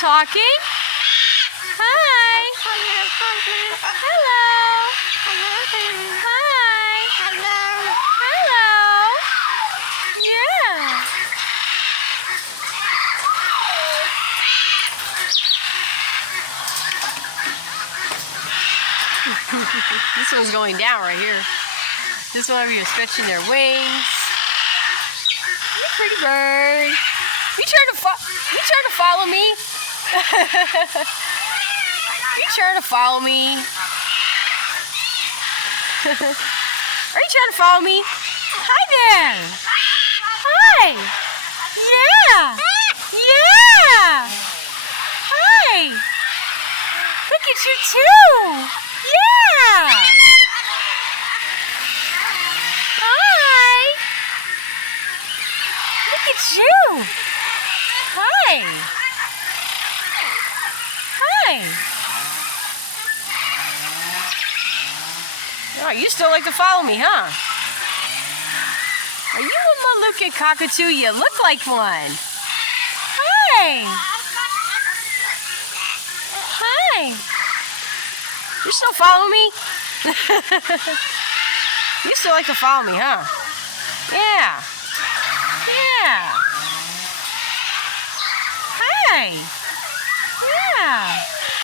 talking? Hi. Hello. Hi. Hello. Yeah. This one's going down right here. This one over here stretching their wings. You pretty bird. You trying to follow me? You trying to follow me? Are you trying to follow me? Hi there. Hi. Yeah. Yeah. Hi. Look at you too. Yeah. Hi. Look at you. Hi. Hi. Oh, you still like to follow me, huh? Are you a Moluccan cockatoo? You look like one. Hi. Hi. You still follow me? You still like to follow me, huh? Yeah. Yeah. Hi. Yeah.